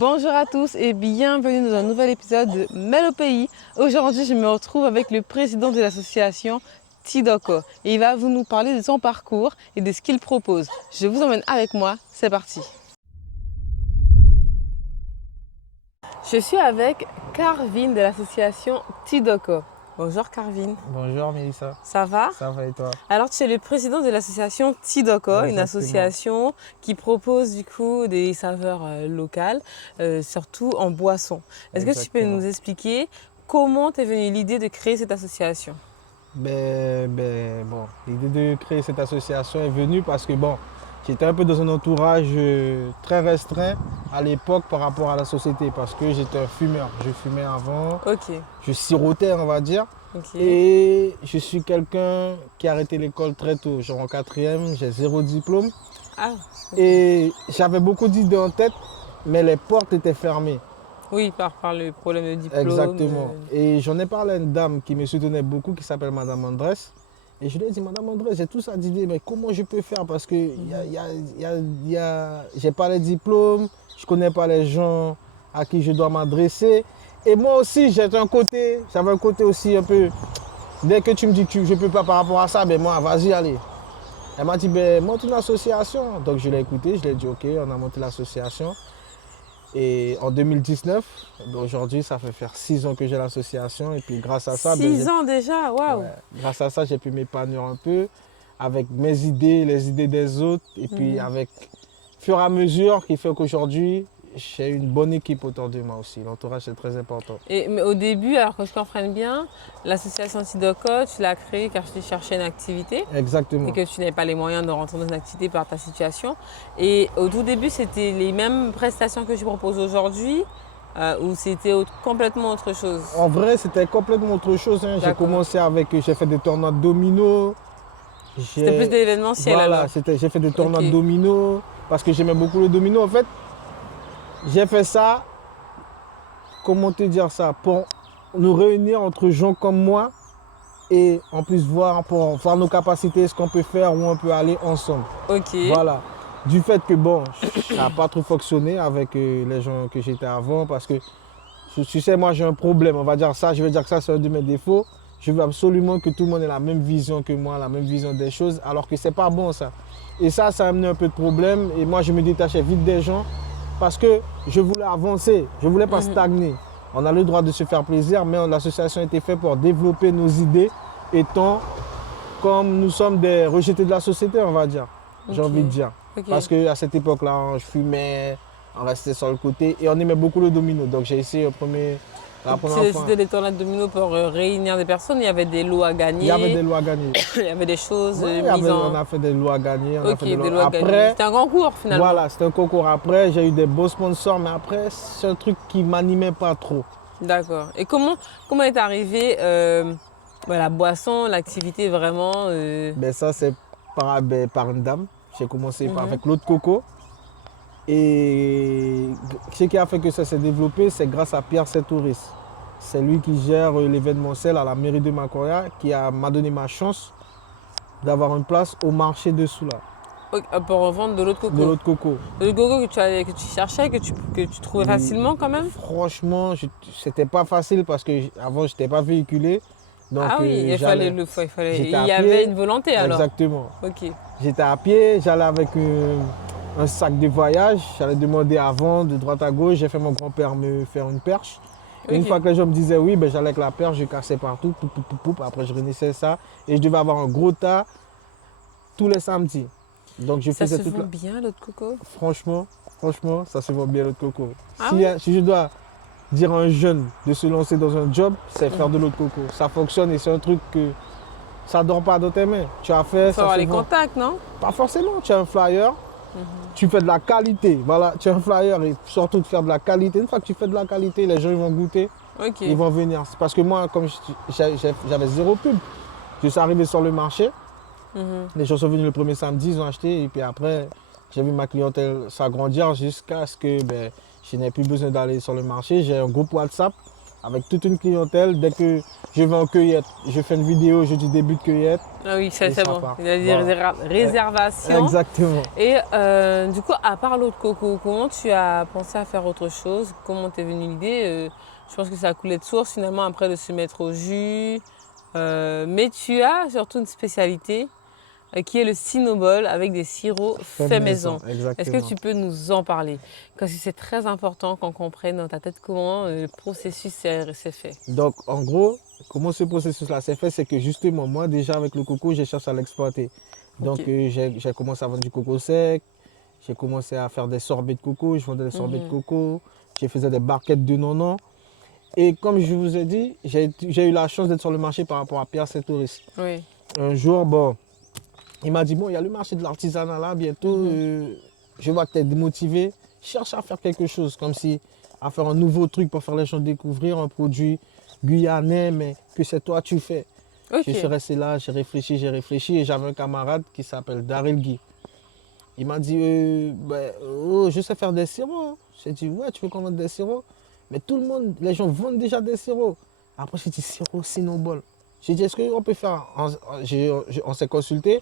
Bonjour à tous et bienvenue dans un nouvel épisode de Mêle au pays. Aujourd'hui, je me retrouve avec le président de l'association Tidoko et il va nous parler de son parcours et de ce qu'il propose. Je vous emmène avec moi, c'est parti. Je suis avec Carvin de l'association Tidoko. Bonjour Carvin. Bonjour Mélissa, Ça va? ça va et toi? Alors tu es le président de l'association Tidoko, une Exactement. association qui propose du coup des saveurs locales, surtout en boisson. Est-ce que tu peux Exactement. nous expliquer comment t'es venue l'idée de créer cette association? Bon, l'idée de créer cette association est venue parce que bon, j'étais un peu dans un entourage très restreint à l'époque par rapport à la société parce que j'étais un fumeur. Je fumais avant, Ok, je sirotais on va dire. ok. Et je suis quelqu'un qui a arrêté l'école très tôt, genre en quatrième, j'ai 0 diplôme. Ah, ok. Et j'avais beaucoup d'idées en tête, mais les portes étaient fermées. Oui, par le problème de diplôme. Exactement. Et j'en ai parlé à une dame qui me soutenait beaucoup, qui s'appelle Madame Andrés. Et je lui ai dit, Madame Andrés, j'ai tout ça d'idées, mais comment je peux faire? Parce que j'ai pas les diplômes, je connais pas les gens à qui je dois m'adresser. Et moi aussi, j'avais un côté aussi un peu, dès que tu me dis que je ne peux pas par rapport à ça, ben moi, vas-y, allez. Elle m'a dit, ben, monte une association. Donc je l'ai écouté, je lui ai dit, ok, on a monté l'association. Et en 2019, aujourd'hui, ça fait faire 6 ans que j'ai l'association. Et puis grâce à ça, 6 ans déjà, waouh! ouais, grâce à ça, j'ai pu m'épanouir un peu avec mes idées, les idées des autres. Et puis avec fur et à mesure qui fait qu'aujourd'hui, j'ai une bonne équipe autour de moi aussi. L'entourage est très important. Mais au début, alors que je comprenne bien, l'association Tidoko, tu l'as créée car tu cherchais une activité et Exactement. que tu n'avais pas les moyens de rentrer dans une activité par ta situation. Et au tout début, c'était les mêmes prestations que tu proposes aujourd'hui ou c'était complètement autre chose? En vrai, c'était complètement autre chose, hein. J'ai D'accord. commencé avec, j'ai fait des tournois de domino. C'était plus de l'événementiel Voilà, alors? j'ai fait des tournois Ok. de domino parce que j'aimais beaucoup le domino. En fait, j'ai fait ça, comment te dire ça, pour nous réunir entre gens comme moi et en plus pour voir nos capacités, ce qu'on peut faire, où on peut aller ensemble. Ok. Voilà. Du fait que bon, ça n'a pas trop fonctionné avec les gens que j'étais avant parce que tu sais, moi j'ai un problème, on va dire ça, je vais dire que ça c'est un de mes défauts. Je veux absolument que tout le monde ait la même vision que moi, la même vision des choses, alors que c'est pas bon ça. Et ça a amené un peu de problème et moi je me détachais vite des gens parce que je voulais avancer, je voulais pas stagner. On a le droit de se faire plaisir, mais l'association a été faite pour développer nos idées étant comme nous sommes des rejetés de la société, on va dire, j'ai Ok. envie de dire. Ok. Parce qu'à cette époque-là, je fumais, on restait sur le côté et on aimait beaucoup le domino. Donc j'ai essayé la première fois. C'était des tournois de domino pour réunir des personnes, il y avait des lots à gagner. Il y avait des lois à gagner. Il y avait des choses Ouais, mises on en... a fait des lois à gagner. On a Ok, fait des des lois. lots à gagner. Après, C'était un concours finalement. voilà, c'était un concours. Après, j'ai eu des beaux sponsors, mais après, c'est un truc qui m'animait pas trop. D'accord. Et comment est arrivée la boisson, l'activité vraiment Ben, ça, c'est par une dame. J'ai commencé avec l'eau de coco. Et ce qui a fait que ça s'est développé, c'est grâce à Pierre Setouris. C'est lui qui gère l'événementiel à la mairie de Macoya, m'a donné ma chance d'avoir une place au marché de Soula, pour vendre de l'eau de coco. de l'eau de coco. De l'eau de coco que tu cherchais, que tu trouvais facilement quand même. Franchement, c'était pas facile parce que avant, je n'étais pas véhiculé. Donc, Ah oui, il j'étais à y avait pied. une volonté alors. Exactement. Ok. J'étais à pied, j'allais avec un sac de voyage. J'allais demander avant, de droite à gauche. J'ai fait mon grand-père me faire une perche. Et une Ok. fois que les gens me disaient oui, ben, j'allais avec la perche, je cassais partout. Après, je renissais ça. Et je devais avoir un gros tas tous les samedis. Donc, je Ça faisais se toute vend bien l'eau de coco? Franchement, ça se vend bien l'eau de coco. Ah oui? Si je dois dire à un jeune de se lancer dans un job, c'est faire de l'eau de coco. Ça fonctionne et c'est un truc que ça ne dort pas dans tes mains. Tu as fait, Il faut ça avoir se les vend. contacts, non? Pas forcément, tu as un flyer, tu fais de la qualité. Voilà, tu as un flyer et surtout de faire de la qualité. Une fois que tu fais de la qualité, les gens ils vont goûter, Ok. ils vont venir. C'est parce que moi, comme j'avais 0 pub, je suis arrivé sur le marché, les gens sont venus le premier samedi, ils ont acheté et puis après, j'ai vu ma clientèle s'agrandir jusqu'à ce que je n'ai plus besoin d'aller sur le marché. J'ai un groupe WhatsApp avec toute une clientèle. Dès que je vais en cueillette, je fais une vidéo, je dis début de cueillette. Ah oui, Et c'est ça bon. part. Il a dit Voilà. réservation. Exactement. Et du coup, à part l'eau de coco, comment tu as pensé à faire autre chose? Comment t'es venue l'idée? Je pense que ça a coulé de source finalement après de se mettre au jus. Mais tu as surtout une spécialité qui est le Cinnobol avec des sirops fait maison. Est-ce que Exactement. tu peux nous en parler? Parce que c'est très important qu'on comprenne dans ta tête comment le processus s'est fait. Donc, en gros, comment ce processus-là s'est fait, c'est que justement, moi, déjà avec le coco, j'ai cherché à l'exploiter. Donc, Ok. j'ai commencé à vendre du coco sec, j'ai commencé à faire des sorbets de coco, je vendais des sorbets de coco, je faisais des barquettes de nonon. Et comme je vous ai dit, j'ai eu la chance d'être sur le marché par rapport à Pierre Saint-Touriste. Oui. Un jour, bon, il m'a dit, bon, il y a le marché de l'artisanat là, bientôt, je vois que tu es démotivé, cherche à faire quelque chose, comme si à faire un nouveau truc pour faire les gens découvrir un produit guyanais, mais que c'est toi tu fais. Ok. Je suis resté là, j'ai réfléchi, et j'avais un camarade qui s'appelle Daryl Guy. Il m'a dit, oh, je sais faire des sirops. J'ai dit, ouais, tu veux qu'on vende des sirops? Mais tout le monde, les gens vendent déjà des sirops. Après, j'ai dit, sirop Cinnobol. J'ai dit, est-ce qu'on peut faire? On s'est consulté.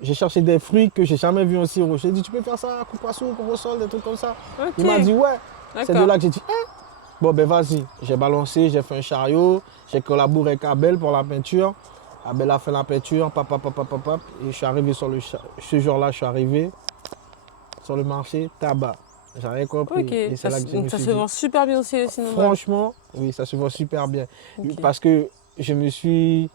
J'ai cherché des fruits que j'ai jamais vus en sirop. J'ai dit, tu peux faire ça, coupe à soupe, ressol, des trucs comme ça. Ok. Il m'a dit, ouais. C'est de D'accord. là que j'ai dit, hein? Bon, ben vas-y. J'ai balancé, j'ai fait un chariot. J'ai collaboré avec Abel pour la peinture. Abel a fait la peinture, et je suis arrivé sur ce jour-là, je suis arrivé sur le marché tabac. J'ai rien compris. Ok. Et c'est là que je me Donc ça suis se dit, vend super bien aussi le Cinnobol. franchement, oui, ça se voit super bien. Ok. Parce que je me suis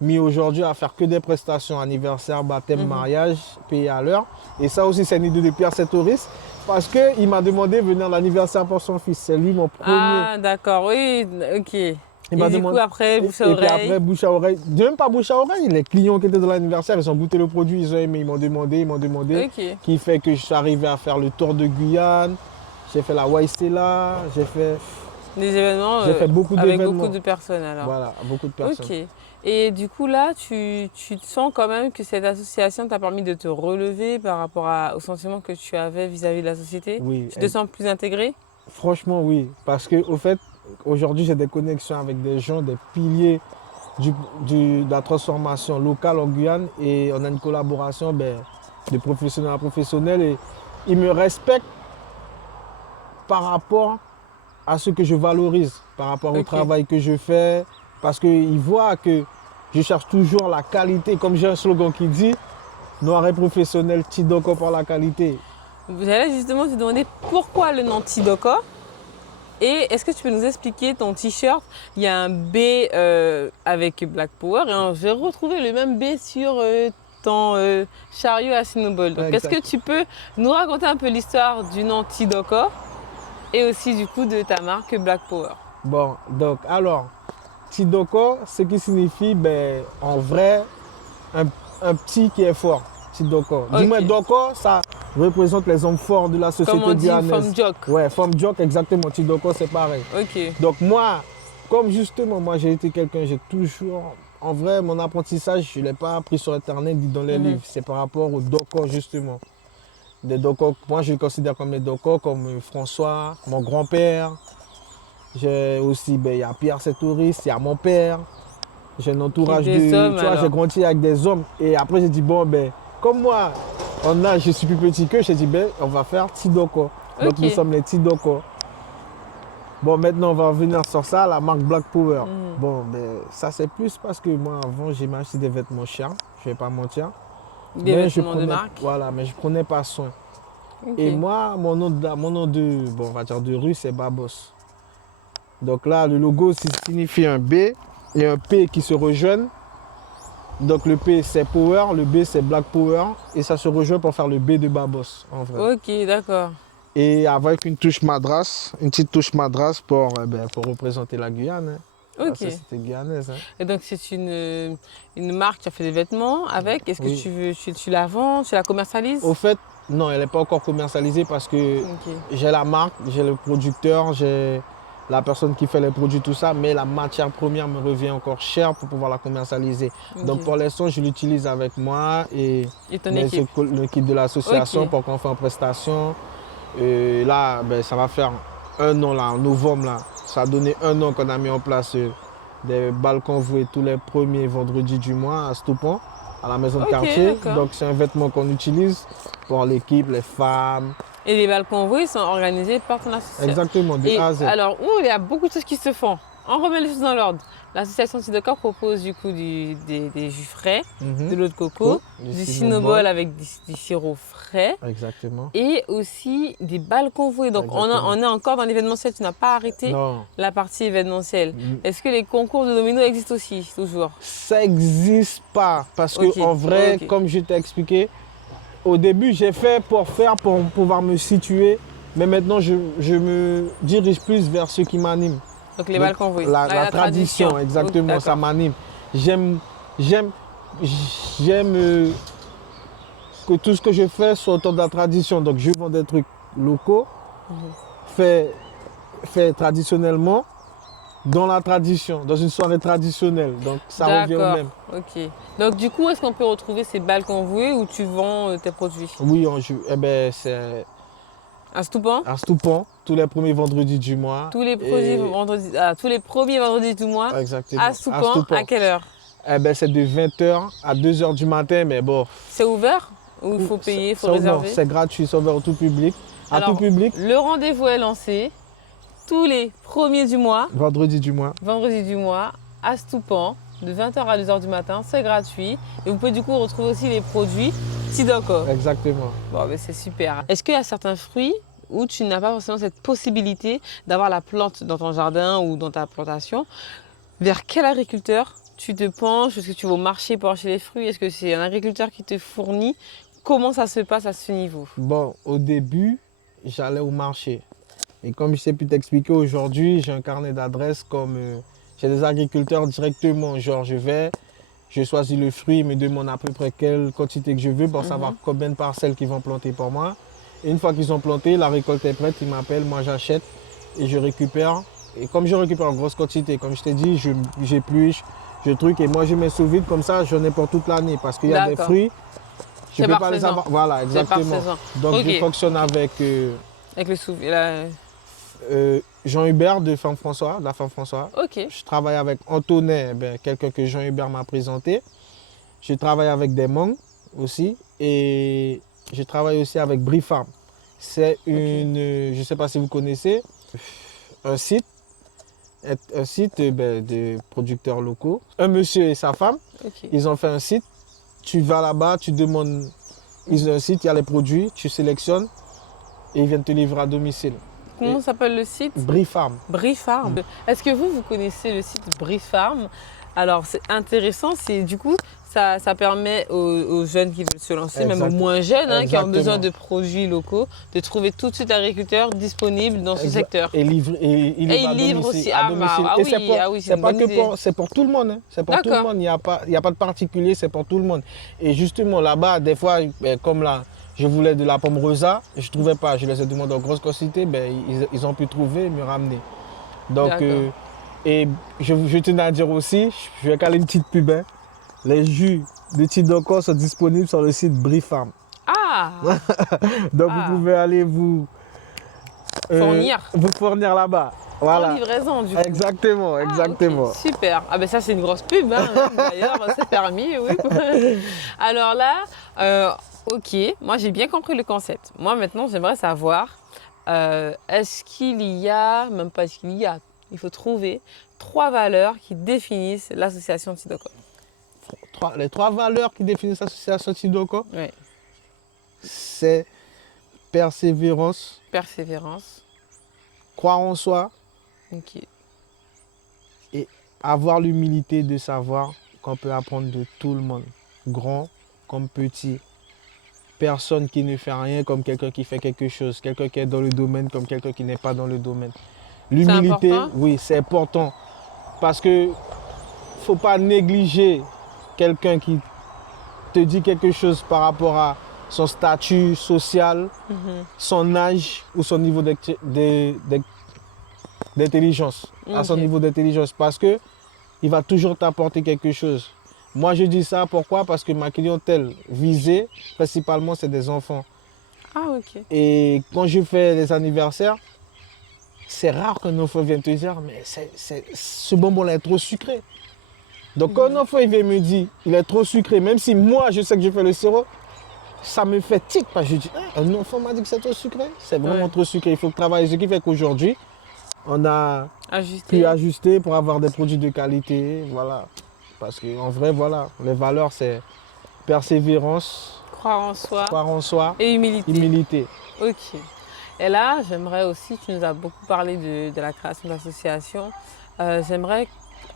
mis aujourd'hui à faire que des prestations anniversaire, baptême, mariage, payé à l'heure. Et ça aussi, c'est une idée de Pierre Saint-Touriste. Parce qu'il m'a demandé de venir à l'anniversaire pour son fils. C'est lui mon premier. Ah, d'accord, oui, ok. Il Et m'a du coup, demandé. après, bouche à Et puis oreille. après, bouche à oreille. Même pas bouche à oreille. Les clients qui étaient dans l'anniversaire, ils ont goûté le produit, ils ont aimé, ils m'ont demandé. Ok. Qui fait que je suis arrivé à faire le tour de Guyane. J'ai fait la Waïstela, j'ai fait Des événements beaucoup avec d'événements. beaucoup de personnes alors. Voilà, beaucoup de personnes. Ok. Et du coup, là, tu te sens quand même que cette association t'a permis de te relever par rapport au sentiment que tu avais vis-à-vis de la société? Oui, Tu te sens plus intégré? franchement, oui. Parce que, au fait, aujourd'hui, j'ai des connexions avec des gens, des piliers de la transformation locale en Guyane. Et on a une collaboration de professionnel à professionnel. Et ils me respectent par rapport à ce que je valorise, par rapport au Ok. travail que je fais. Parce qu'ils voient que je cherche toujours la qualité. Comme j'ai un slogan qui dit « Noir et professionnel, Tidoko pour la qualité ». J'allais justement te demander pourquoi le nom Tidoko. Et est-ce que tu peux nous expliquer ton t-shirt? Il y a un B avec Black Power et j'ai retrouvé le même B sur ton chariot à Cinnobol. Donc, est-ce que Exact. tu peux nous raconter un peu l'histoire du nom Tidoko et aussi du coup de ta marque Black Power? Bon, donc alors, Tidoko, ce qui signifie en vrai un petit qui est fort. Tidoko. Ok. Dis-moi, Doko, ça représente les hommes forts de la Comme société on dit, guyanaise. femme jock. Ouais, femme jock, exactement. Tidoko, c'est pareil. Ok. Donc moi, comme justement, moi j'ai été quelqu'un, j'ai toujours... En vrai, mon apprentissage, je ne l'ai pas appris sur Internet, ni dans les livres. C'est par rapport au Doko, justement. Des Doko, moi je le considère comme les Doko, comme François, mon grand-père. J'ai aussi, il y a Pierre Saint-Touriste, il y a mon père. J'ai un entourage Des hommes, Tu vois, alors. j'ai grandi avec des hommes. Et après, j'ai dit, bon, comme moi, en âge, je suis plus petit qu'eux, j'ai dit, on va faire Tidoko. Donc, Ok. nous sommes les Tidoko. Bon, maintenant, on va revenir sur ça, la marque Black Power. Bon, ça, c'est plus parce que moi, avant, j'ai acheté des vêtements chers. Je ne vais pas mentir. Des Mais je vêtements de prenais, marque. voilà, mais je ne prenais pas soin. Ok. Et moi, mon nom on va dire de rue, c'est Babos. Donc là, le logo signifie un B et un P qui se rejoignent. Donc le P c'est Power, le B c'est Black Power et ça se rejoint pour faire le B de Babos en vrai. Ok, d'accord. Et avec une touche madras, une petite touche madras pour représenter la Guyane. Hein. Ok. La société guyanaise. Hein. Et donc c'est une marque, tu as fait des vêtements avec. Est-ce que Oui. tu la vends, tu la commercialises? Au fait, non, elle n'est pas encore commercialisée parce que Ok. j'ai la marque, j'ai le producteur, j'ai la personne qui fait les produits, tout ça, mais la matière première me revient encore cher pour pouvoir la commercialiser. Donc Ok. pour l'instant, je l'utilise avec moi et Et ton équipe? l'équipe de l'association Ok. pour qu'on fasse en prestation. Et là, ça va faire un an là, en novembre là. Ça a donné 1 an qu'on a mis en place des balcons voués tous les premiers vendredis du mois à Stoupan, à la maison de Ok, quartier. d'accord. Donc c'est un vêtement qu'on utilise pour l'équipe, les femmes. Et les balcons voués sont organisés par ton association. Exactement, de Et A à Z. alors, il y a beaucoup de choses qui se font. On remet les choses dans l'ordre. L'association Tidocor propose du coup des jus frais, Mhm. de l'eau de coco, Du du Cinnobol. cinnobol avec du sirop frais Exactement. et aussi des balcons voués. Donc Exactement. on est encore dans l'événementiel, tu n'as pas arrêté Non. la partie événementielle. Mm. Est-ce que les concours de domino existent aussi, toujours? Ça n'existe pas parce Ok, que en vrai, ok. comme je t'ai expliqué, au début j'ai fait pour pouvoir me situer, mais maintenant je me dirige plus vers ce qui m'anime. Donc les Donc, balcons voués. La tradition, exactement, Ok, ça d'accord. m'anime. J'aime que tout ce que je fais soit autour de la tradition. Donc je vends des trucs locaux, faits traditionnellement, dans la tradition, dans une soirée traditionnelle. Donc ça revient au D'accord, même. ok. Donc du coup, est-ce qu'on peut retrouver ces balcons voués où tu vends tes produits? Oui, c'est À Stoupan? à Stoupan, tous les premiers vendredis du mois. Tous les premiers Et- vendredis, tous les premiers vendredis du mois, Exactement. à Stoupan, à quelle heure? C'est de 20 h à 2 h du matin, mais bon. C'est ouvert ou il faut payer, il faut Non, réserver? c'est gratuit, c'est ouvert au tout public. À Alors, tout public, le rendez-vous est lancé tous les premiers du mois, vendredi du mois. vendredi du mois, à Stoupan, de 20 h à 2 h du matin, c'est gratuit. Et vous pouvez du coup retrouver aussi les produits Tidocor. Exactement. Bon, ben, c'est super. Est-ce qu'il y a certains fruits où tu n'as pas forcément cette possibilité d'avoir la plante dans ton jardin ou dans ta plantation? Vers quel agriculteur tu te penches? Est-ce que tu vas au marché pour acheter les fruits? Est-ce que c'est un agriculteur qui te fournit? Comment ça se passe à ce niveau? Bon, au début, j'allais au marché. Et comme je sais pu t'expliquer aujourd'hui, j'ai un carnet d'adresses comme j'ai des agriculteurs directement. Genre, je choisis le fruit, ils me demandent à peu près quelle quantité que je veux pour savoir combien de parcelles qu'ils vont planter pour moi. Et une fois qu'ils ont planté, la récolte est prête, ils m'appellent, moi j'achète et je récupère. Et comme je récupère en grosse quantité, comme je t'ai dit, j'épluche, je truc et moi je mets sous vide comme ça, j'en ai pour toute l'année parce qu'il y a des D'accord. fruits, je C'est ne peux par pas les saison. avoir. Voilà, C'est par exactement. saison. Donc Ok. je fonctionne avec Avec le souvenir. Jean-Hubert de Femme François, de la Femme François. Ok. Je travaille avec Antonet, quelqu'un que Jean-Hubert m'a présenté. Je travaille avec des mangues aussi et je travaille aussi avec Brifarm. C'est je ne sais pas si vous connaissez, un site de producteurs locaux. Un monsieur et sa femme, Ok. ils ont fait un site. Tu vas là-bas, tu demandes, ils ont un site, il y a les produits, tu sélectionnes et ils viennent te livrer à domicile. Comment s'appelle le site? Brifarm. Brifarm. Est-ce que vous connaissez le site Brifarm? Alors c'est intéressant, c'est du coup ça permet aux jeunes qui veulent se lancer, même aux moins jeunes qui ont besoin de produits locaux, de trouver tout de suite un agriculteur disponible dans ce secteur. Et il livre aussi. à domicile. Ah Et oui, c'est c'est une pas bonne que idée. c'est pour tout le monde. Hein. C'est pour tout le D'accord. monde. Il n'y a pas de particulier, c'est pour tout le monde. Et justement là-bas, des fois, comme là, je voulais de la pomme rosa, je ne trouvais pas. Je les ai demandé en grosse quantité, ils ont pu trouver et me ramener. Donc, D'accord. et je tenais à dire aussi, je vais caler une petite pub. Hein. Les jus de Tidocor sont disponibles sur le site Brifarm. Ah, Donc Ah. vous pouvez aller vous fournir là-bas. Voilà. en livraison du coup. Exactement, Ah, exactement. ok, super. Ah ben ça c'est une grosse pub, hein, d'ailleurs, c'est permis, oui. Alors là, ok, moi j'ai bien compris le concept. Moi maintenant j'aimerais savoir, est-ce qu'il y a, même pas est-ce qu'il y a, il faut trouver 3 valeurs qui définissent l'association Tidocor. Les 3 valeurs qui définissent l'association Tidocor, Oui. c'est persévérance, Persévérance. croire en soi, Ok. avoir l'humilité de savoir qu'on peut apprendre de tout le monde, grand comme petit. Personne qui ne fait rien comme quelqu'un qui fait quelque chose, quelqu'un qui est dans le domaine comme quelqu'un qui n'est pas dans le domaine. L'humilité, important? oui, c'est important parce que faut pas négliger quelqu'un qui te dit quelque chose par rapport à son statut social, son âge ou son niveau d'intelligence, à son Ok. niveau d'intelligence, parce que il va toujours t'apporter quelque chose. Moi, je dis ça pourquoi? Parce que ma clientèle visée, principalement, c'est des enfants. Ah ok. Et quand je fais des anniversaires, c'est rare qu'un enfant vienne te dire, mais ce bonbon-là est trop sucré. Donc quand un enfant il vient me dire, il est trop sucré, même si moi je sais que je fais le sirop, ça me fait tic parce que je dis, ah, un enfant m'a dit que c'est trop sucré. C'est vraiment trop sucré, il faut travailler. Ce qui fait qu'aujourd'hui, on a pu ajuster pour avoir des produits de qualité, voilà. Parce qu'en vrai, voilà, les valeurs c'est persévérance, croire en soi et humilité. Ok. Et là, j'aimerais aussi, tu nous as beaucoup parlé de la création d'associations, j'aimerais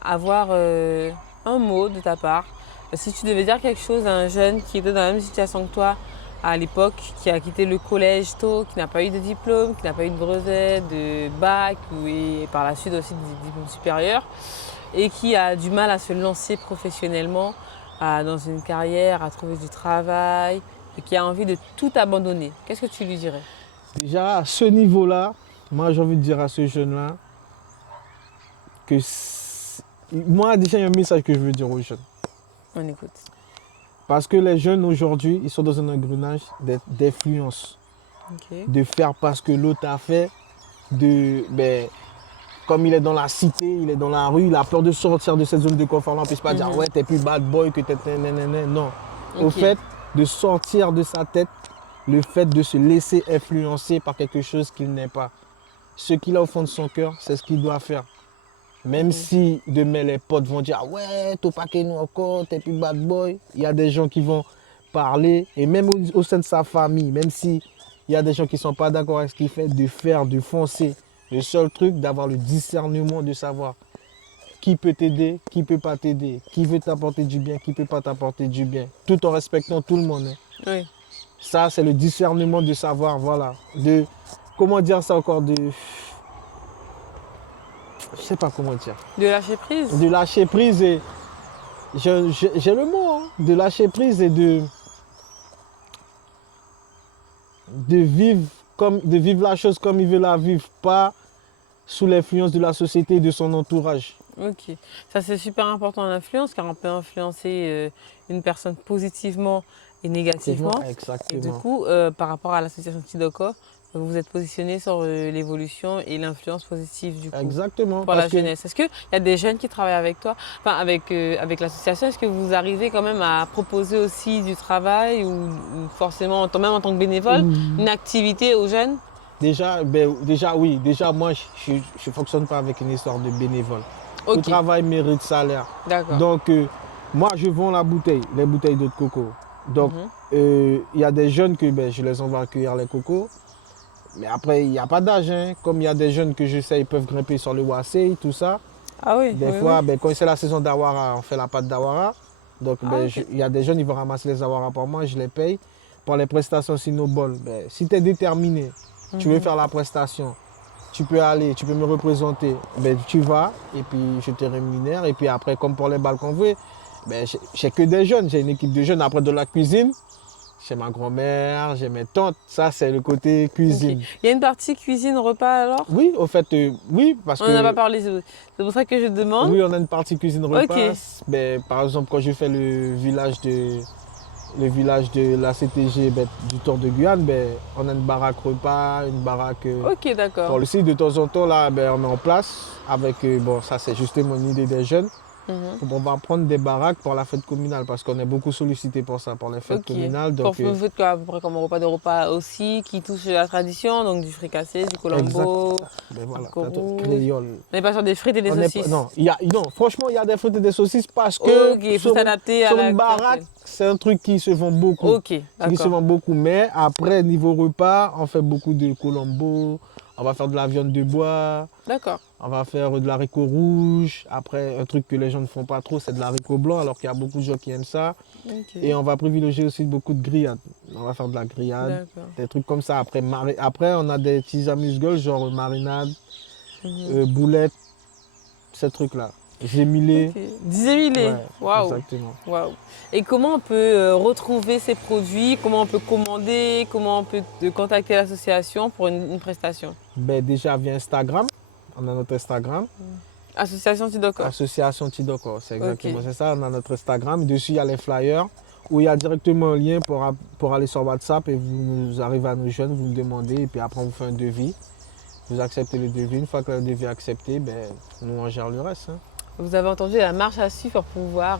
avoir un mot de ta part. Si tu devais dire quelque chose à un jeune qui était dans la même situation que toi à l'époque, qui a quitté le collège tôt, qui n'a pas eu de diplôme, qui n'a pas eu de brevet, de bac et par la suite aussi des diplômes supérieurs et qui a du mal à se lancer professionnellement dans une carrière, à trouver du travail et qui a envie de tout abandonner, qu'est-ce que tu lui dirais? Déjà, à ce niveau-là, moi j'ai envie de dire à ce jeune-là que moi déjà il y a un message que je veux dire aux jeunes. On écoute. Parce que les jeunes aujourd'hui, ils sont dans un engrenage d'influence. De faire parce que l'autre a fait, comme il est dans la cité, il est dans la rue, il a peur de sortir de cette zone de confort. On ne peut pas dire ouais, t'es plus bad boy que t'es. Non. Au fait de sortir de sa tête, le fait de se laisser influencer par quelque chose qu'il n'est pas. Ce qu'il a au fond de son cœur, c'est ce qu'il doit faire. Même si demain les potes vont dire ouais, t'es pas que nous encore, t'es plus bad boy. Il y a des gens qui vont parler, et même au sein de sa famille, même si il y a des gens qui ne sont pas d'accord avec ce qu'il fait, de faire, de foncer. Le seul truc, d'avoir le discernement, de savoir qui peut t'aider, qui ne peut pas t'aider, qui veut t'apporter du bien, qui ne peut pas t'apporter du bien, tout en respectant tout le monde. Hein. Oui. Ça, c'est le discernement de savoir, voilà, de, comment dire ça encore, de... Je sais pas comment dire. De lâcher prise. De lâcher prise et... J'ai le mot, hein, de lâcher prise et de vivre la chose comme il veut la vivre, pas sous l'influence de la société et de son entourage. Ok, ça c'est super important l'influence car on peut influencer une personne positivement et négativement. Exactement. Et du coup, par rapport à l'association Tidoko, vous vous êtes positionné sur l'évolution et l'influence positive du coup. Exactement. Pour la jeunesse. Est-ce qu'il y a des jeunes qui travaillent avec toi, enfin avec l'association? Est-ce que vous arrivez quand même à proposer aussi du travail ou forcément, même en tant que bénévole, une activité aux jeunes? Déjà, oui. Déjà, moi, je ne fonctionne pas avec une histoire de bénévole. Okay. Le travail mérite salaire. D'accord. Donc, moi, je vends les bouteilles d'eau de coco. Donc, il y a des jeunes que je les envoie cueillir les cocos. Mais après, il n'y a pas d'âge. Hein. Comme il y a des jeunes que je sais, ils peuvent grimper sur le Wassé, tout ça. Ah oui. Des fois, quand c'est la saison d'Awara, on fait la pâte d'Awara. Donc, il y a des jeunes, ils vont ramasser les Awara pour moi, je les paye. Pour les prestations Sinobol, si tu es déterminé, tu veux faire la prestation, tu peux aller, tu peux me représenter, tu vas et puis je te rémunère. Et puis après, comme pour les balles convoués, j'ai que des jeunes, j'ai une équipe de jeunes. Après de la cuisine, j'ai ma grand-mère, j'ai mes tantes, ça c'est le côté cuisine. Okay. Il y a une partie cuisine repas alors? Oui, au fait, oui, parce on que... On n'en a pas parlé, c'est pour ça que je demande. Oui, on a une partie cuisine repas. Okay. Par exemple, quand je fais le village de la CTG du Tour de Guyane, on a une baraque repas, une baraque... Ok, d'accord. Pour le site, de temps en temps, là, on est en place avec... ça c'est justement une idée des jeunes. On va prendre des baraques pour la fête communale parce qu'on est beaucoup sollicité pour ça, pour les fêtes communales. Donc, vous faites à peu près comme un repas aussi qui touche la tradition, donc du fricassé, du colombo, voilà, créole. On n'est pas sur des frites et des saucisses. Non, franchement, il y a des frites et des saucisses parce que il faut s'adapter à une baraque, c'est un truc qui se vend beaucoup. Ok, qui se vend beaucoup, mais après, niveau repas, on fait beaucoup de colombo, on va faire de la viande de bois. D'accord. On va faire de l'haricot rouge. Après, un truc que les gens ne font pas trop, c'est de l'haricot blanc, alors qu'il y a beaucoup de gens qui aiment ça. Okay. Et on va privilégier aussi beaucoup de grillades. On va faire de la grillade, des trucs comme ça. Après, on a des petits amuse-gueules, genre marinade, boulettes, ces trucs-là. Gémilé. Okay. Gémilé, waouh. Exactement. Wow. Et comment on peut retrouver ces produits? Comment on peut commander? Comment on peut contacter l'association pour une prestation? Déjà via Instagram. On a notre Instagram. Association Tidoko. Association Tidoko, c'est exactement ça. On a notre Instagram. Dessus, il y a les flyers où il y a directement un lien pour aller sur WhatsApp et vous arrivez à nous joindre, vous nous demandez et puis après on vous fait un devis. Vous acceptez le devis. Une fois que le devis est accepté, ben, nous on gère le reste. Hein. Vous avez entendu la marche à suivre pour pouvoir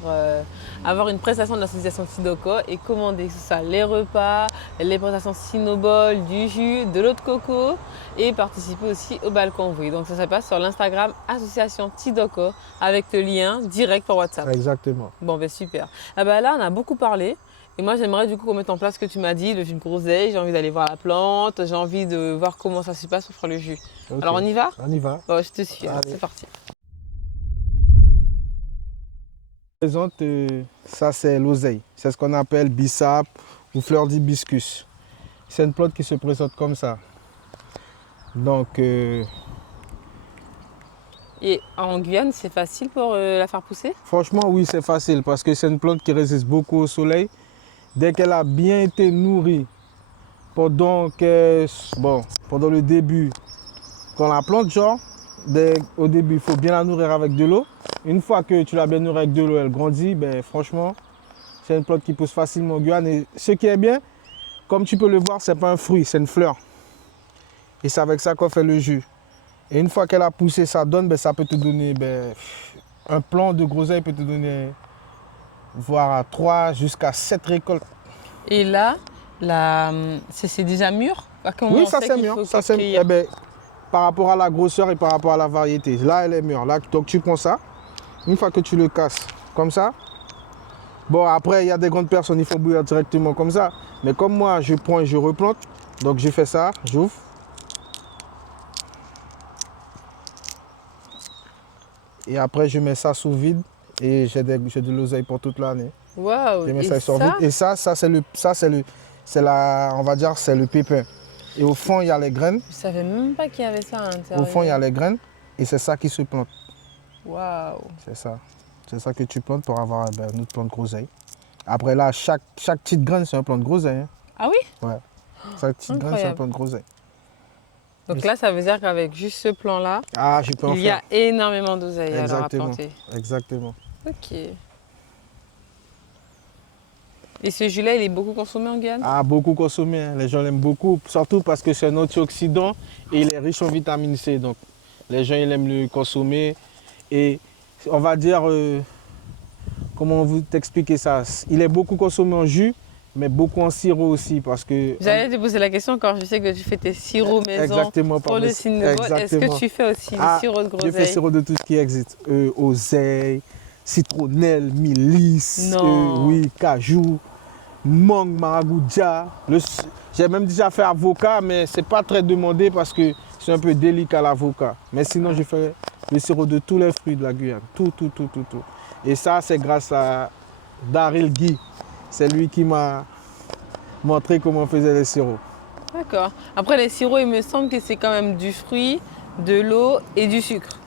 avoir une prestation de l'association Tidoko et commander tout ça, les repas, les prestations Sinobol, du jus, de l'eau de coco et participer aussi au bal convoi. Donc ça se passe sur l'Instagram association Tidoko avec le lien direct pour WhatsApp. Exactement. Bon ben super. Ah ben là on a beaucoup parlé et moi j'aimerais du coup qu'on mette en place ce que tu m'as dit, le jus de groseille, j'ai envie d'aller voir la plante, j'ai envie de voir comment ça se passe pour faire le jus. Okay. Alors on y va? On y va. Bon, je te suis, c'est parti. Ça c'est l'oseille, c'est ce qu'on appelle bissap ou fleur d'hibiscus. C'est une plante qui se présente comme ça. Donc, et en Guyane, c'est facile pour la faire pousser? Franchement, oui, c'est facile parce que c'est une plante qui résiste beaucoup au soleil. Dès qu'elle a bien été nourrie pendant le début, quand la plante, au début, il faut bien la nourrir avec de l'eau. Une fois que tu l'as bien nourrie avec de l'eau, elle grandit, ben, franchement, c'est une plante qui pousse facilement en Guyane. Et ce qui est bien, comme tu peux le voir, ce n'est pas un fruit, c'est une fleur. Et c'est avec ça qu'on fait le jus. Et une fois qu'elle a poussé, ça peut te donner, un plant de groseille peut te donner, voire à 3 jusqu'à 7 récoltes. Et là, c'est déjà mûr? Oui, ça c'est mûr. Par rapport à la grosseur et par rapport à la variété. Là, elle est mûre. Là, donc tu prends ça. Une fois que tu le casses comme ça. Bon, après, il y a des grandes personnes, il faut bouillir directement comme ça. Mais comme moi, je prends et je replante. Donc, je fais ça, j'ouvre. Et après, je mets ça sous vide. Et j'ai de l'oseille pour toute l'année. Waouh! Je mets ça sur vide. Et ça c'est le pépin. Et au fond, il y a les graines. Je ne savais même pas qu'il y avait ça à l'intérieur. Au fond, il y a les graines et c'est ça qui se plante. Waouh! C'est ça. C'est ça que tu plantes pour avoir une autre plante de groseille. Après là, chaque petite graine, c'est un plant de groseille. Hein. Ah oui? Ouais. Chaque petite graine, c'est un plant de groseille. Donc là, ça veut dire qu'avec juste ce plan-là, il y a énormément d'oseille à planter. Exactement. Ok. Et ce jus-là, il est beaucoup consommé en Guyane? Ah, beaucoup consommé. Hein. Les gens l'aiment beaucoup, surtout parce que c'est un antioxydant et il est riche en vitamine C. Donc, les gens ils aiment le consommer. Et on va dire, comment vous t'expliquer ça? Il est beaucoup consommé en jus, mais beaucoup en sirop aussi. Parce que j'allais te poser la question quand je sais que tu fais tes sirops maison. Exactement, pour le Sinobol. Est-ce que tu fais aussi le sirop de groseille? Je fais sirop de tout ce qui existe. Oseille, citronnelle, mélisse, oui, cajou. Mangue, maragouja. J'ai même déjà fait avocat, mais c'est pas très demandé parce que c'est un peu délicat l'avocat. Mais sinon, je fais le sirop de tous les fruits de la Guyane. Tout. Et ça, c'est grâce à Daryl Guy. C'est lui qui m'a montré comment on faisait les sirops. D'accord. Après, les sirops, il me semble que c'est quand même du fruit, de l'eau et du sucre.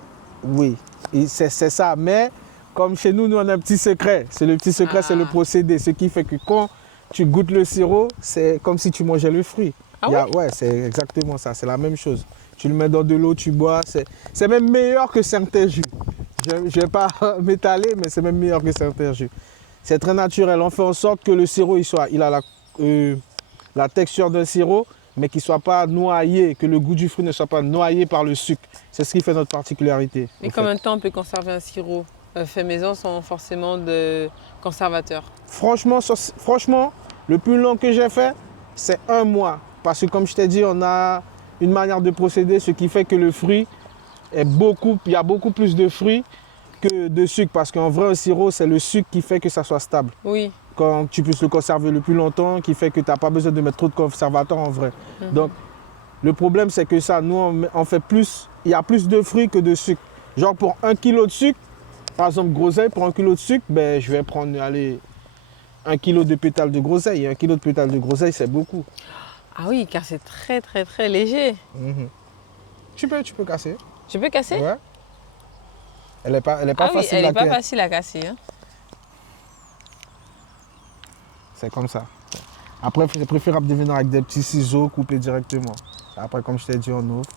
Oui, c'est ça. Mais comme chez nous, on a un petit secret. C'est le petit secret, c'est le procédé. Ce qui fait que quand tu goûtes le sirop, c'est comme si tu mangeais le fruit. Ouais, c'est exactement ça, c'est la même chose. Tu le mets dans de l'eau, tu bois, c'est même meilleur que certains jus. Je ne vais pas m'étaler, mais c'est même meilleur que certains jus. C'est très naturel, on fait en sorte que le sirop, il a la texture d'un sirop, mais qu'il ne soit pas noyé, que le goût du fruit ne soit pas noyé par le sucre. C'est ce qui fait notre particularité. Et combien de temps on peut conserver un sirop fait maison sans forcément de conservateur? Franchement, le plus long que j'ai fait, c'est 1 mois. Parce que comme je t'ai dit, on a une manière de procéder, ce qui fait que le fruit il y a beaucoup plus de fruits que de sucre. Parce qu'en vrai, un sirop, c'est le sucre qui fait que ça soit stable. Oui. Quand tu puisses le conserver le plus longtemps, qui fait que tu n'as pas besoin de mettre trop de conservateur en vrai. Donc, le problème, c'est que ça, nous, on fait plus, il y a plus de fruits que de sucre. Genre pour 1 kg de sucre, par exemple, groseille, pour 1 kg de sucre, je vais prendre 1 kg de pétales de groseille. Et 1 kg de pétales de groseille, c'est beaucoup. Ah oui, car c'est très, très, très léger. Tu peux casser. Je peux casser? Ouais. Elle n'est pas facile à casser. Pas facile à casser. Hein. C'est comme ça. Après, c'est préférable de venir avec des petits ciseaux, couper directement. Après, comme je t'ai dit, on ouvre.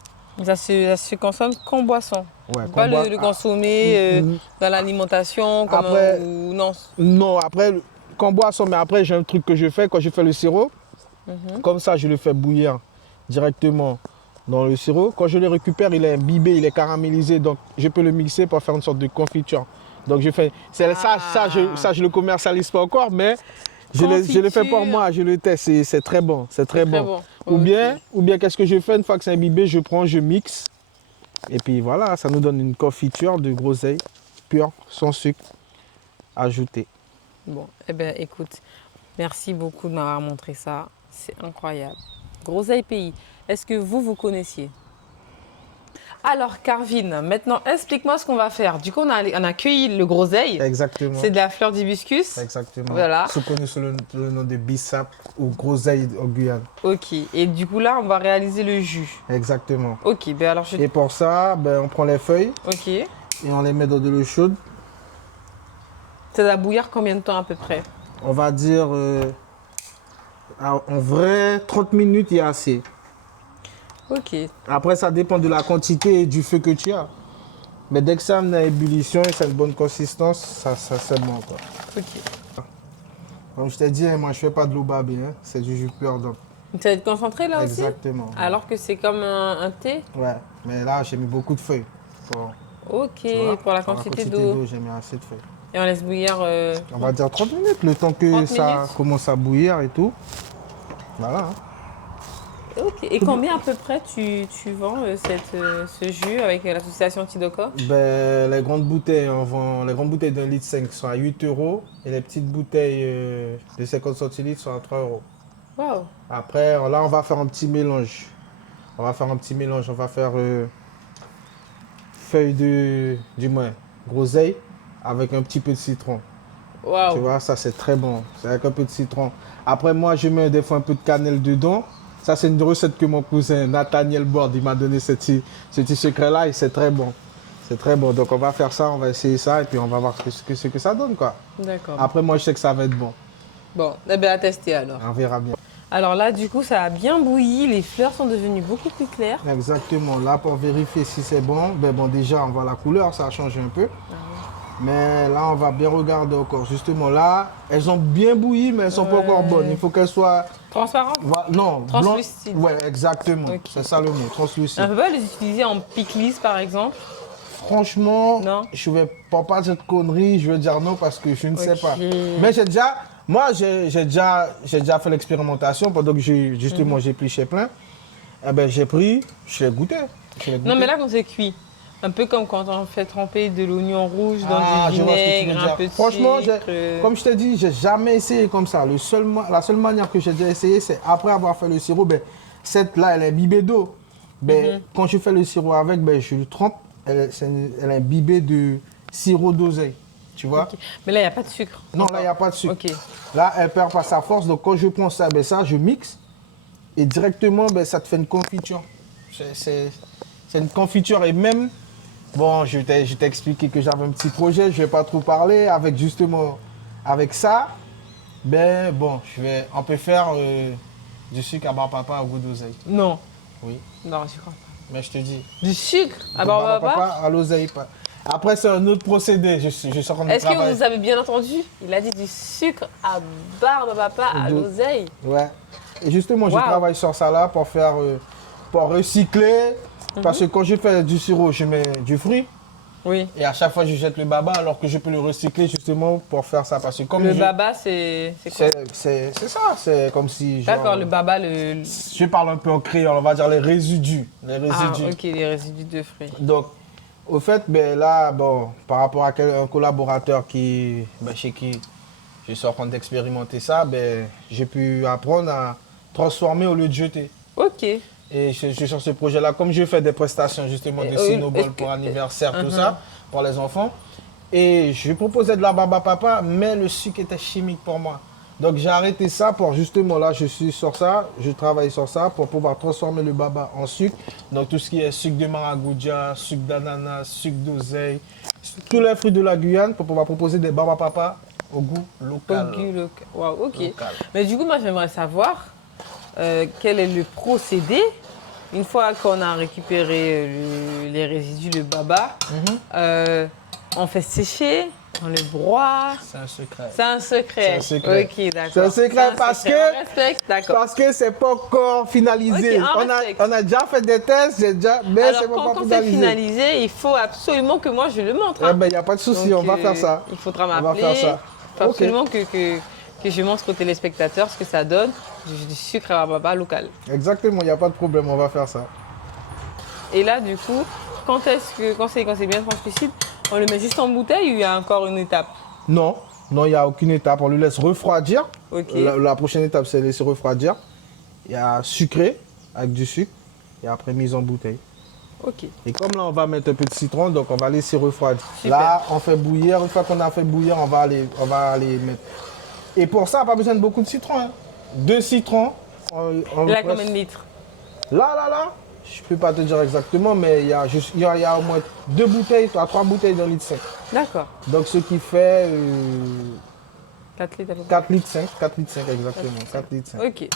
Ça se consomme qu'en boisson. Ouais, pas le consommer dans l'alimentation ou non? Non, après, qu'en boisson, mais après, j'ai un truc que je fais quand je fais le sirop. Comme ça, je le fais bouillir directement dans le sirop. Quand je le récupère, il est imbibé, il est caramélisé, donc je peux le mixer pour faire une sorte de confiture. Donc je fais, ça je le commercialise pas encore, mais je le fais pour moi, je le teste, c'est très bon, c'est très bon. Ou bien qu'est-ce que je fais une fois que c'est imbibé, je prends, je mixe, et puis voilà, ça nous donne une confiture de groseille pure, sans sucre, ajouté. Bon, eh bien écoute, merci beaucoup de m'avoir montré ça, c'est incroyable. Groseille pays, est-ce que vous connaissiez? Alors Carvin, maintenant explique-moi ce qu'on va faire. Du coup, on a cueilli le groseille. Exactement. C'est de la fleur d'hibiscus. Exactement. Voilà. C'est connu sous le nom de bissap ou groseille en Guyane. Ok. Et du coup, là, on va réaliser le jus. Exactement. Ok. Ben alors, Et pour ça, ben, on prend les feuilles ok. et on les met dans de l'eau chaude. Ça doit bouillir combien de temps à peu près? On va dire, en vrai, 30 minutes, il y a assez. Ok. Après, ça dépend de la quantité et du feu que tu as. Mais dès que ça amené à ébullition et c'est une bonne consistance, ça c'est bon, quoi. Ok. Comme je t'ai dit, moi je fais pas de l'eau babée, hein. C'est du jus pur. Donc. Ça va être concentré là aussi? Exactement. Alors que c'est comme un thé? Ouais, mais là j'ai mis beaucoup de feuilles. Ok, pour la quantité d'eau. J'ai mis assez de feuilles. Et on laisse bouillir. On va dire 30 minutes, le temps que ça commence à bouillir et tout. Voilà. Hein. Ok. Et combien à peu près tu vends ce jus avec l'association Tidoko? Ben, les grandes bouteilles, on vend les grandes bouteilles d'1,5 litre sont à 8 € et les petites bouteilles de 50 centilitres sont à 3 €. Wow. Après, là, on va faire un petit mélange. On va faire feuilles du moins, groseille avec un petit peu de citron. Wow. Tu vois, ça c'est très bon. C'est avec un peu de citron. Après, moi, je mets des fois un peu de cannelle dedans. Ça, c'est une recette que mon cousin Nathaniel Bord, il m'a donné ce petit secret-là et c'est très bon. C'est très bon. Donc, on va faire ça, on va essayer ça et puis on va voir ce que ça donne, quoi. D'accord. Après, moi, je sais que ça va être bon. Bon, eh bien, à tester alors. On verra bien. Alors là, du coup, ça a bien bouilli. Les fleurs sont devenues beaucoup plus claires. Exactement. Là, pour vérifier si c'est bon, ben bon, déjà, on voit la couleur, ça a changé un peu. Mais là, on va bien regarder encore. Justement, là, elles ont bien bouilli, mais elles ne sont pas encore bonnes. Il faut qu'elles soient... Transparentes? Non, translucides. Oui, exactement. Okay. C'est ça le mot, translucide. On ne peut pas les utiliser en pickles, par exemple? Franchement, non. Je ne vais pas dire de conneries, je veux dire non parce que je ne sais pas. Mais j'ai déjà fait l'expérimentation pendant que j'ai épluché plein. Eh ben, j'ai pris, je l'ai goûté. Non, mais là, quand c'est cuit, un peu comme quand on fait tremper de l'oignon rouge dans du vinaigre, un peu de franchement, sucre. Comme je t'ai dit, j'ai jamais essayé comme ça. La seule manière que j'ai déjà essayé, c'est après avoir fait le sirop, ben, cette là, elle est imbibée d'eau. Ben, quand je fais le sirop avec, ben, je le trempe, elle est imbibée de sirop d'oseille. Tu vois? Okay. Mais là, il n'y a pas de sucre. Non, là, il n'y a pas de sucre. Okay. Là, elle perd pas sa force. Donc, quand je prends ça, ben, ça, je mixe. Et directement, ben, ça te fait une confiture. C'est une confiture. Et même, bon, je t'ai expliqué que j'avais un petit projet. Je ne vais pas trop parler. Avec ça, ben, bon, on peut faire du sucre à bar-papa au goût d'oseille. Non. Oui. Non, je crois pas. Mais je te dis. Du sucre à bar-papa à l'oseille. Après, c'est un autre procédé. Je suis en train de Est-ce que vous avez bien entendu? Il a dit du sucre à bar-papa à l'oseille. Ouais. Et justement, je travaille sur ça là pour faire, pour recycler. Parce que quand je fais du sirop, je mets du fruit. Oui. Et à chaque fois, je jette le baba alors que je peux le recycler justement pour faire ça. Parce que comme baba, c'est quoi? C'est ça. C'est comme si. D'accord, le baba, Je parle un peu en créole, on va dire les résidus. Ah, ok, les résidus de fruits. Donc, au fait, ben là, bon, par rapport à un collaborateur chez qui je suis en train d'expérimenter ça, ben, j'ai pu apprendre à transformer au lieu de jeter. Ok. Et je suis sur ce projet-là, comme je fais des prestations justement de Cinobol pour anniversaire, tout ça, pour les enfants. Et je proposais de la baba papa, mais le sucre était chimique pour moi. Donc j'ai arrêté ça pour justement, là je suis sur ça, je travaille sur ça pour pouvoir transformer le baba en sucre. Donc tout ce qui est sucre de maragoudia, sucre d'ananas, sucre d'oseille, tous les fruits de la Guyane pour pouvoir proposer des baba papa au goût local. Au goût local. Wow, ok. Local. Mais du coup, moi j'aimerais savoir quel est le procédé. Une fois qu'on a récupéré les résidus, le baba, on fait sécher, On le broie. C'est un secret. C'est un secret. C'est un secret. Ok, d'accord. C'est un secret parce secret. que- On respecte, d'accord. Parce que c'est pas encore finalisé. Ok, on on, a, respecte. on a déjà fait des tests, mais Alors, c'est pas quand encore c'est finalisé. finalisé, il faut absolument que moi je le montre. Eh hein. ben, il n'y a pas de souci, Donc, on va faire ça. Il faudra On va m'appeler. faire ça. Il faut Ok. absolument que je montre aux téléspectateurs ce que ça donne du sucre à baba local. Exactement, il n'y a pas de problème, on va faire ça. Et là, du coup, quand c'est bien translucide, on le met juste en bouteille ou il y a encore une étape? Non, non, il n'y a aucune étape. On le laisse refroidir. Ok. La prochaine étape, c'est laisser refroidir. Il y a sucré avec du sucre et après mise en bouteille. Ok. Et comme là, on va mettre un peu de citron, donc on va laisser refroidir. Super. Là, on fait bouillir. Une fois qu'on a fait bouillir, on va aller mettre. Et pour ça, pas besoin de beaucoup de citron. Hein. 2 citrons. On Là, presse. combien de litres? Là, je peux pas te dire exactement, mais il y a au moins 2 bouteilles, 3 bouteilles d'un litre 5. D'accord. Donc ce qui fait 4 litres à peu près. 4 litres 5, 4 litres 5 exactement, 4 litres 5. Ok.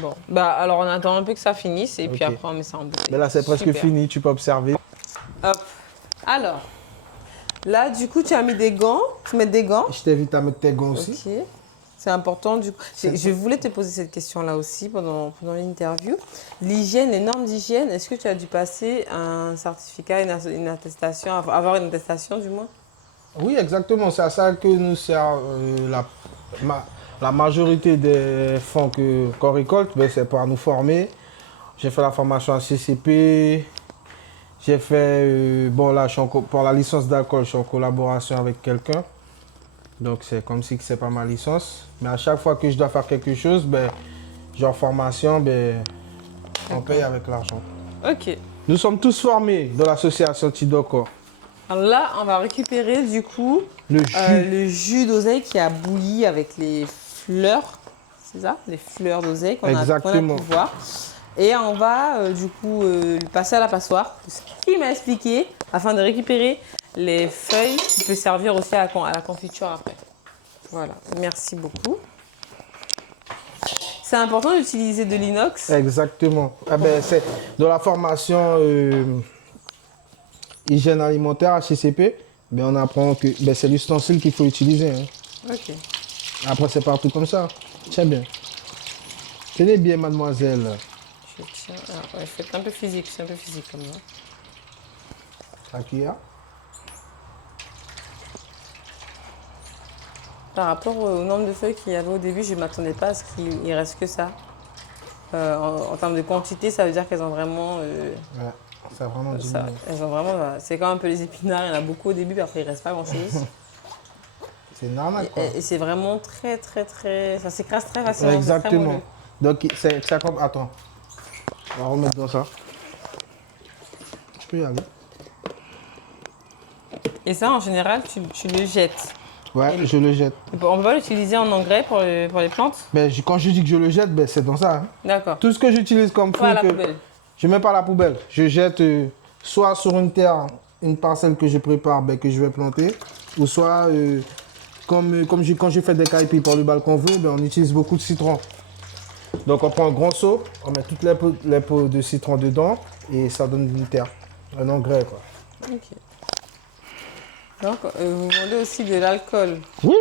Bon. Bah, alors on attend un peu que ça finisse et puis Ok. après on met ça en bouteille. Mais là c'est presque Super. fini, tu peux observer. Hop. Alors, là, du coup, tu as mis des gants. Tu mets des gants. Je t'invite à mettre tes gants aussi. Ok. C'est important du coup. Je voulais te poser cette question-là aussi pendant l'interview. L'hygiène, les normes d'hygiène, est-ce que tu as dû passer un certificat, une attestation, avoir une attestation du moins? Oui, exactement, c'est à ça que nous sert la majorité des fonds qu'on récolte, ben, c'est pour nous former. J'ai fait la formation à CCP. J'ai fait, bon là, pour la licence d'alcool, je suis en collaboration avec quelqu'un. Donc c'est comme si c'est pas ma licence. Mais à chaque fois que je dois faire quelque chose, ben, genre formation, ben, on paye avec l'argent. Ok. Nous sommes tous formés dans l'association Tidoko. Alors là, on va récupérer du coup Le jus. le jus d'oseille qui a bouilli avec les fleurs. C'est ça? Les fleurs d'oseille qu'on a Exactement. pu voir. Et on va du coup le passer à la passoire. Ce qu'il m'a expliqué afin de récupérer les feuilles qui peut servir aussi à la confiture après. Voilà, merci beaucoup. C'est important d'utiliser de l'inox. Exactement. Ah ben, c'est dans la formation hygiène alimentaire à CCP, ben, on apprend que ben, c'est l'ustensile qu'il faut utiliser. Hein. Ok. Après, c'est partout comme ça. Tiens bien. Tenez bien, mademoiselle. Je tiens. Ah, ouais, c'est un peu physique, c'est un peu physique comme ça. À qui a? Par rapport au nombre de feuilles qu'il y avait au début, je ne m'attendais pas à ce qu'il reste que ça. En termes de quantité, ça veut dire qu'elles ont vraiment. Ouais, ça a vraiment Ça, diminué. elles ont vraiment. C'est comme un peu les épinards, il y en a beaucoup au début, puis après il ne reste pas grand chose. C'est une arnaque, quoi. Et c'est vraiment très, très, très. Ça s'écrase très facilement. c'est très Exactement. moelleux. Donc, c'est comme. Attends. On va remettre dans ça. Tu peux y aller. Et ça, en général, tu le jettes. Ouais, Et- je le jette. On peut pas l'utiliser en engrais pour les plantes? Ben, quand je dis que je le jette, ben, c'est dans ça. Hein. D'accord. Tout ce que j'utilise comme Pas à fruit, la poubelle. je ne mets pas à la poubelle. Je jette soit sur une terre, une parcelle que je prépare, ben, que je vais planter, ou soit, quand je fais des cailles pour le balcon bleu, ben, on utilise beaucoup de citron. Donc on prend un grand seau, on met toutes les peaux de citron dedans, et ça donne une terre, un engrais, quoi. Ok. Donc, vous vendez aussi de l'alcool. Oui,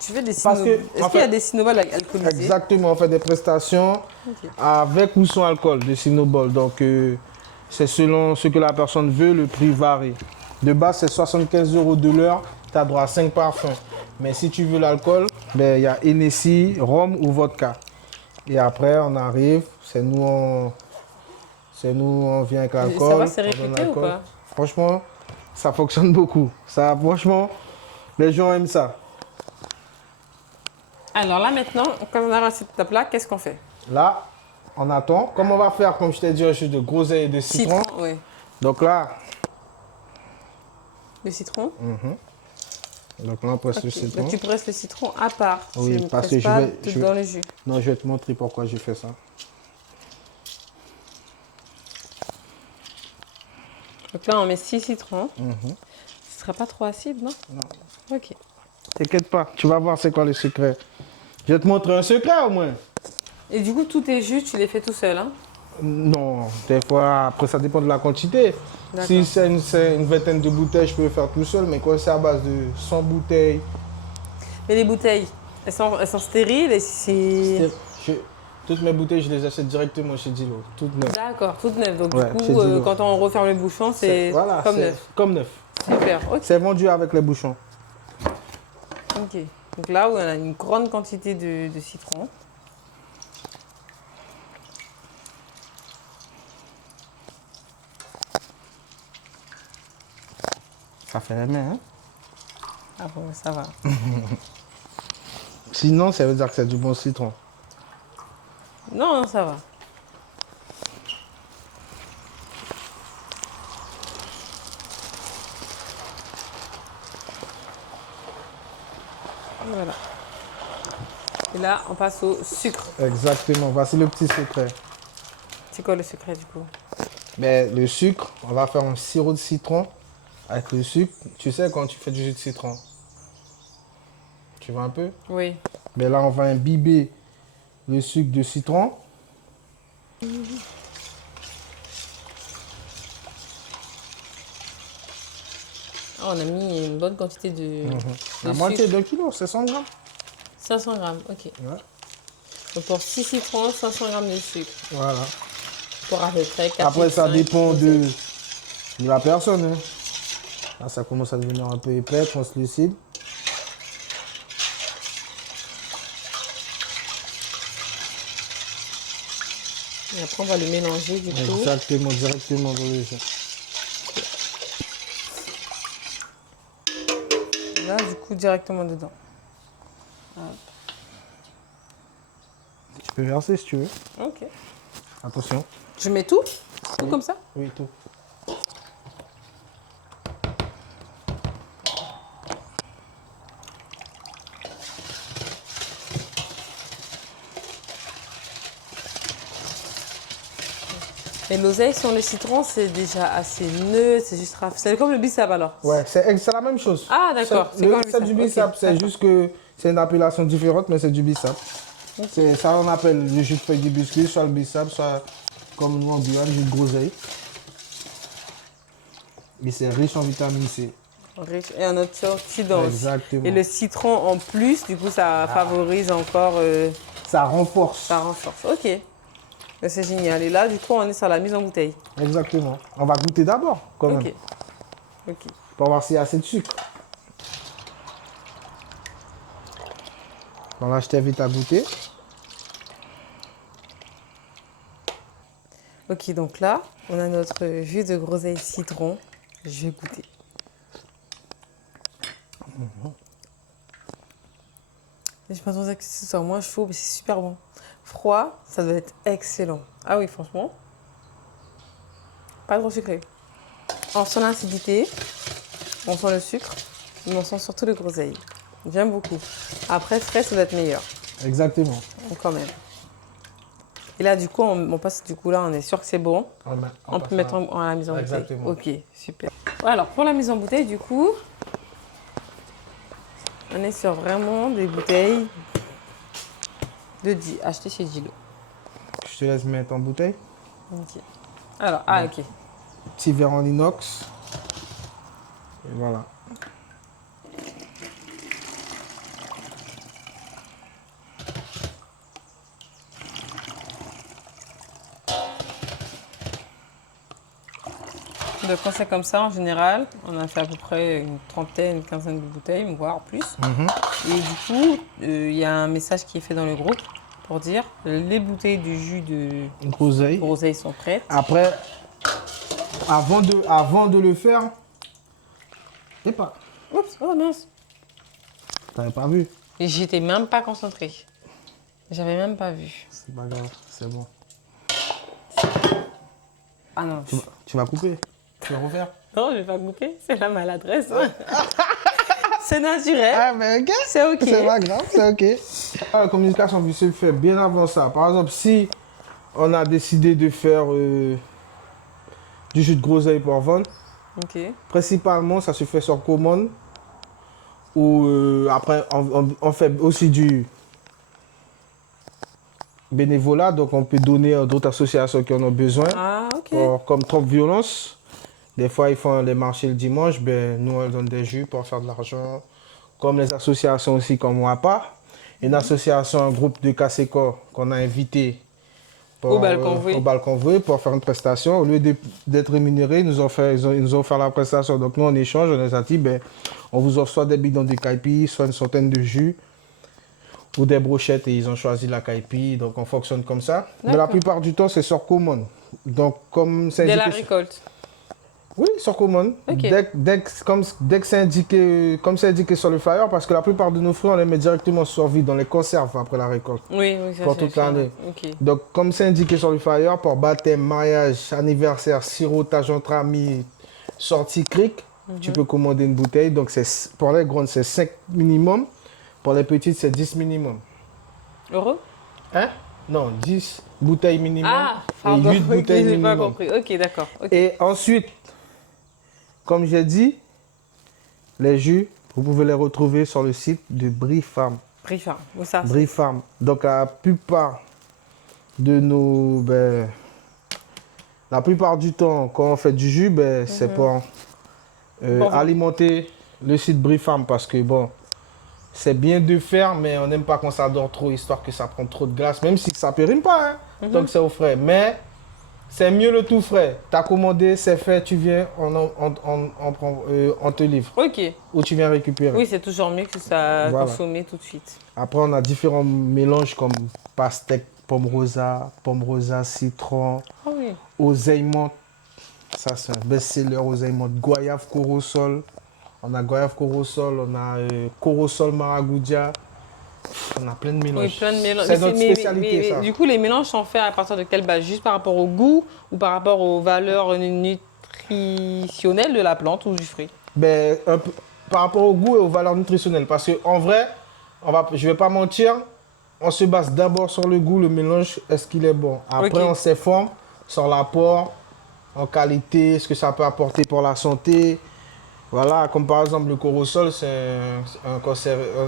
Tu fais des Parce que, Est-ce en qu'il y a fait- des Cinobol alcoolisés? exactement. On fait des prestations Ok. avec ou sans alcool de Cinobol. Donc c'est selon ce que la personne veut, le prix varie. De base, c'est 75 € de l'heure, tu as droit à 5 parfums. Mais si tu veux l'alcool, ben, il y a Hennessy, rhum ou vodka. Et après, on arrive, c'est nous, on vient avec l'alcool. Ça va, c'est on donne réputé ou l'alcool. pas? Franchement, ça fonctionne beaucoup. Ça, franchement, les gens aiment ça. Alors là, maintenant, quand on arrive à cette étape-là, qu'est-ce qu'on fait? Là, on attend. Comme on va faire, comme je t'ai dit, un jus de groseille et de citron. Oui. Donc là, Le citron? donc là, on presse le Ok. citron. Donc tu presses le citron à part. Oui, tu ne parce presses que je pas vais- je dans vais- le jus. Non, je vais te montrer pourquoi j'ai fait ça. Donc là, on met 6 citrons. Ce ne sera pas trop acide, non? Non. Ok. T'inquiète pas, tu vas voir c'est quoi le secret. Je vais te montrer un secret au moins. Et du coup, tous tes jus, tu les fais tout seul, hein? Non, des fois, après ça dépend de la quantité. D'accord. Si c'est une vingtaine de bouteilles, je peux le faire tout seul, mais quand c'est à base de 100 bouteilles, Mais les bouteilles, elles sont stériles et c'est... toutes mes bouteilles, je les achète directement chez Dilo, toutes neuves. D'accord, toutes neuves. Donc Ouais, du chez coup, Dilo. quand on referme le bouchon, c'est Voilà, comme c'est neuf. comme neuf. Super, ok. C'est vendu avec les bouchons. Ok. Donc là, on a une grande quantité de citron. Ça fait la main, hein? Ah bon, ça va. Sinon, ça veut dire que c'est du bon citron. Non, non, ça va. Voilà. Et là, on passe au sucre. Exactement, voici le petit secret. C'est quoi le secret du coup? Mais le sucre, on va faire un sirop de citron avec le sucre. Tu sais, quand tu fais du jus de citron, tu vois un peu? Oui. Mais là, on va imbiber le sucre de citron. Ah, on a mis une bonne quantité de La moitié d'un kilo, c'est 100 grammes. 500 grammes, ok. Ouais. Donc pour 6 citrons, 500 grammes de sucre. Voilà. Pour à peu près 4 Après, ça 5 dépend bouteilles. de la personne, hein. Là, ça commence à devenir un peu épais, translucide. Et après, on va le mélanger du coup. Exactement, directement dans le jus. Là, du coup, directement dedans. Tu peux verser si tu veux. Ok. Attention. Je mets tout? Tout comme ça? Oui, tout. Et l'oseille sur le citron, c'est déjà assez neutre, c'est juste raf. C'est comme le bissap alors? Ouais, c'est la même chose. Ah, d'accord. C'est comme le c'est du bissap. bissap, Ok, c'est d'accord. juste que c'est une appellation différente, mais c'est du bissap. Ça, on appelle le jus de feuille d'hibiscus, soit le bissap, soit comme nous on dit, le jus de groseille. Mais c'est riche en vitamine C. Riche et en antioxydants. Exactement. Et le citron en plus, du coup, ça favorise encore, Ça renforce. ça renforce. Ok. Mais c'est génial. Et là, du coup, on est sur la mise en bouteille. Exactement. On va goûter d'abord, quand même, Ok. Ok. pour voir s'il y a assez de sucre. Donc là, je t'invite à goûter. Ok, donc là, on a notre jus de groseille citron. Je vais goûter. Et je m'attendais que ce soit moins chaud, mais c'est super bon. Froid, ça doit être excellent. Ah oui, franchement. Pas trop sucré. On sent l'acidité, on sent le sucre, mais on sent surtout le groseille. J'aime beaucoup. Après, frais, ça doit être meilleur. Exactement. Donc, quand même. Et là, du coup, on passe, du coup, là, on est sûr que c'est bon. On peut mettre en la mise en Exactement. bouteille. Ok, super. Alors, pour la mise en bouteille, du coup, on est sur vraiment des bouteilles achetées chez Gilo. Je te laisse mettre en bouteille. Ok. Alors, ok. Petit verre en inox. Et voilà. Donc, quand c'est comme ça, en général, on a fait à peu près une trentaine, une quinzaine de bouteilles, voire plus. Et du coup, il y a un message qui est fait dans le groupe pour dire les bouteilles du jus de Groseille. groseille sont prêtes. Après, avant de le faire, et pas. Oups, oh mince. T'avais pas vu? Et j'étais même pas concentrée. J'avais même pas vu. C'est pas grave, c'est bon. Ah non. Tu vas couper? Tu vas refaire? Non, je vais pas couper, c'est la maladresse. C'est naturel. Ah, mais ok. C'est ok. C'est pas grave, c'est ok. La communication, on se le fait bien avant ça. Par exemple, si on a décidé de faire du jus de groseille pour vendre, Ok. principalement, ça se fait sur commande. Ou après, on fait aussi du bénévolat, donc on peut donner à d'autres associations qui en ont besoin. Ah, ok. Comme Trop Violence, des fois ils font les marchés le dimanche, ben, nous on donne des jus pour faire de l'argent. Comme les associations aussi comme WAPA, une association, un groupe de casse-corps qu'on a invité Au balcon voué. au balcon voué pour faire une prestation. Au lieu d'être rémunérés, ils nous ont offert la prestation. Donc nous en échange, on les a dit, ben, on vous offre soit des bidons de caipi, soit une centaine de jus ou des brochettes et ils ont choisi la caipi. Donc on fonctionne comme ça. Mais la D'accord. plupart du temps, c'est sur commande. Donc comme c'est Dès la indiqué, récolte. oui, sur commande. Ok. Dès que c'est indiqué, comme c'est indiqué sur le flyer, parce que la plupart de nos fruits, on les met directement sur vide dans les conserves après la récolte. Oui, oui, ça Pour c'est toute sûr. l'année. Ok. Donc, comme c'est indiqué sur le flyer, pour baptême, mariage, anniversaire, sirotage entre amis, sortie cric, tu peux commander une bouteille. Donc, pour les grandes, c'est 5 minimum. Pour les petites, c'est 10 minimum. Heureux? Hein? Non, 10 bouteilles minimum Ah, et pardon. 8 Ok, bouteilles j'ai pas minimum. compris. Ok, d'accord. Ok. Et ensuite, comme j'ai dit, les jus, vous pouvez les retrouver sur le site de Brie Farm. Prix fin. Où ça? Brie Farm. Donc la plupart de nos... Ben, la plupart du temps, quand on fait du jus, ben, c'est pour Bon. alimenter le site Brie Farm parce que bon, c'est bien de faire, mais on n'aime pas quand ça dort trop, histoire que ça prend trop de glace, même si ça périme pas, hein, donc c'est au frais. Mais c'est mieux le tout frais. Tu as commandé, c'est fait, tu viens, on te livre. Ok. Ou tu viens récupérer. Oui, c'est toujours mieux que ça Voilà. consommé tout de suite. Après, on a différents mélanges comme pastèque, pomme rosa, citron, Ah oui. oseille menthe. Ça, c'est un best-seller, oseille menthe. Goyave corosol. On a goyave corosol, on a corosol maragoudia. On a plein de mélanges. Oui, plein de mélanges. C'est Mais notre spécialité, ça. Du coup, les mélanges sont faits à partir de quelle base? Juste par rapport au goût ou par rapport aux valeurs nutritionnelles de la plante ou du fruit? Ben, par rapport au goût et aux valeurs nutritionnelles. Parce qu'en vrai, je ne vais pas mentir, on se base d'abord sur le goût, le mélange, est-ce qu'il est bon. Après, Ok. on s'informe sur l'apport, en qualité, ce que ça peut apporter pour la santé. Voilà, comme par exemple le corosol, c'est un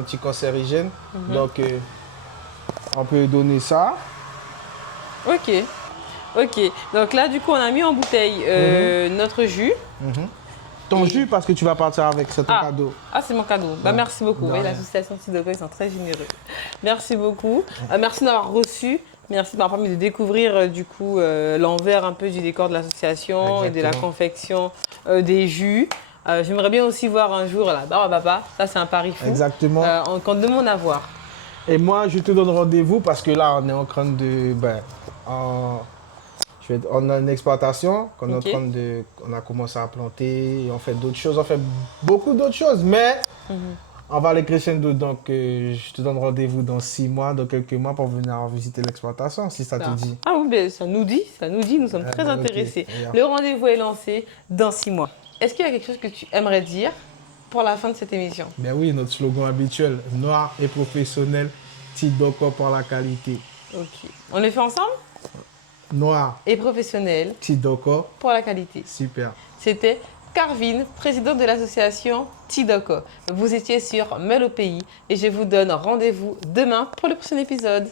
anticancérigène. Donc, on peut donner ça. Ok. Ok. Donc là, du coup, on a mis en bouteille notre jus. Ton jus, parce que tu vas partir avec, c'est ton Ah. cadeau. Ah, c'est mon cadeau. Bah, Ouais. merci beaucoup. De Oui, rien. l'association Tidoko, ils sont très généreux. Merci beaucoup. Merci d'avoir reçu. Merci de m'avoir permis de découvrir du coup l'envers un peu du décor de l'association et de la Exactement. confection des jus. J'aimerais bien aussi voir un jour la barbe à papa. Ça, c'est un pari fou. Exactement. On compte demande à voir. Et moi, je te donne rendez-vous parce que là, on est en train de... on a une exploitation qu'on est Ok. en train de... On a commencé à planter, et on fait d'autres choses, on fait beaucoup d'autres choses, mais on va aller crescendo. Donc, je te donne rendez-vous dans 6 mois, dans quelques mois pour venir visiter l'exploitation, si ça te dit. Ah oui, ben, ça nous dit, nous sommes très ben, ok. intéressés. Regarde. Le rendez-vous est lancé dans 6 mois. Est-ce qu'il y a quelque chose que tu aimerais dire pour la fin de cette émission? Ben oui, notre slogan habituel, noir et professionnel, Tidoko pour la qualité. Ok. On le fait ensemble? Noir, Et professionnel Tidoko, pour la qualité. super. C'était Carvin, présidente de l'association Tidoko. Vous étiez sur Mel au pays et je vous donne rendez-vous demain pour le prochain épisode.